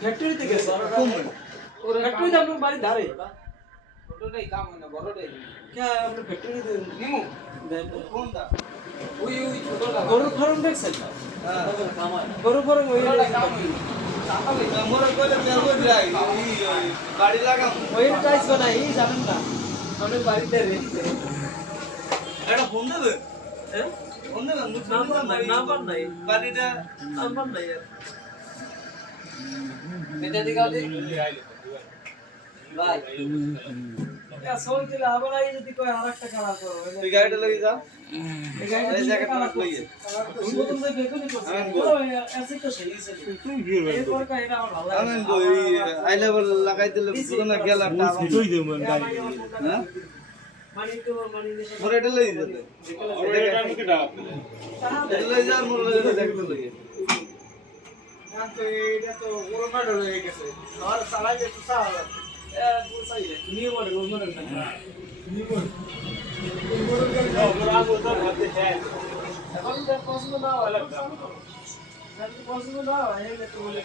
ফ্যাক্টরিতে গেছে ফ্যাক্টরিতে আপনার বাড়ির ধারে ছোটটাই কাম হয় না বড়টাই কে আপনার ফ্যাক্টরিতে নিমু কোনটা ওই ছোটটা গরুর ফার্ম দেখছেন গরুর ফার্ম ওই কাম হয় মোর কইলে তেল কই যাই গাড়ি লাগাম ওই টাইস বানাই জানেন না আমাদের বাড়িতে রে এটা ফোন দেবে হ্যাঁ ফোন দেবে নাম্বার নাই বাড়িটা নাম্বার নাই এটা দিগাও দি ভাই এটা সোল দিলে আবার আই যদি কই আরেকটা কালার করো এই গাড়িটা লাগি যা এই গাড়িটা এই জায়গা কালার লইয়ে তুমি তো বেগুনি করছ এসে তো সেই তুই ভিউ এই পরকা এটা আমার ভালো লাগে আমি কই আই লেভেল লাগাই দিলে পুরোনা গেলাটা তুই দেব মন গাড়ি হ্যাঁ মানি তো মানি দিছে মোর এটা লই যেতে এটা আমি কি দাও লই যা মোর লই দেখতে লইয়ে না তো এটা তো ওর মাডল হয়ে গেছে আর সারা গেছে সারা নিয়ে বড় রোজ মনে রাখতে নিয়ে বড় এই বড় করে দাও বড় তো ভাবতে হ্যাঁ এখন তো পছন্দ না হয় লাগবে পছন্দ না হয় এলে তো বলে